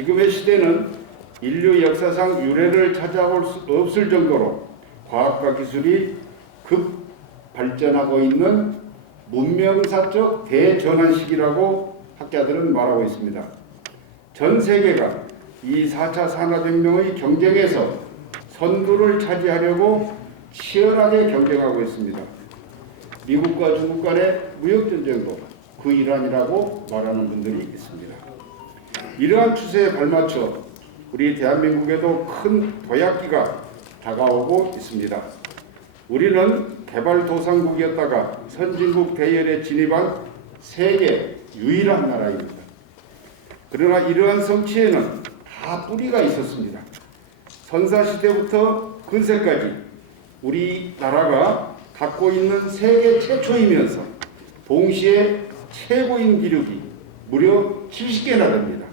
지금의 시대는 인류 역사상 유례를 찾아올 수 없을 정도로 과학과 기술이 급 발전하고 있는 문명사적 대전환 시기라고 학자들은 말하고 있습니다. 전 세계가 이 4차 산업혁명의 경쟁에서 선두를 차지하려고 치열하게 경쟁하고 있습니다. 미국과 중국 간의 무역전쟁도 그 일환이라고 말하는 분들이 있습니다. 이러한 추세에 발맞춰 우리 대한민국에도 큰 도약기가 다가오고 있습니다. 우리는 개발도상국이었다가 선진국 대열에 진입한 세계 유일한 나라입니다. 그러나 이러한 성취에는 다 뿌리가 있었습니다. 선사시대부터 근세까지 우리나라가 갖고 있는 세계 최초이면서 동시에 최고인 기록이 무려 70개나 됩니다.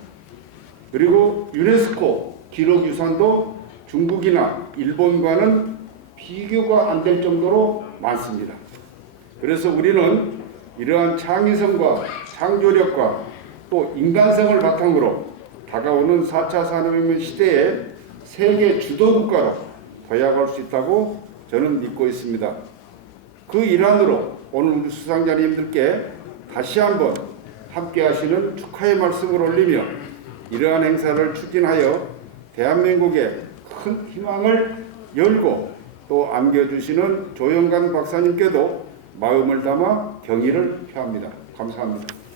그리고 유네스코 기록유산도 중국이나 일본과는 비교가 안 될 정도로 많습니다. 그래서 우리는 이러한 창의성과 창조력과 또 인간성을 바탕으로 다가오는 4차 산업혁명 시대에 세계 주도 국가로 도약할 수 있다고 저는 믿고 있습니다. 그 일환으로 오늘 우리 수상자님들께 다시 한번 함께 하시는 축하의 말씀을 올리며 이러한 행사를 추진하여 대한민국에 큰 희망을 열고 또 안겨주시는 조영관 박사님께도 마음을 담아 경의를 표합니다. 감사합니다.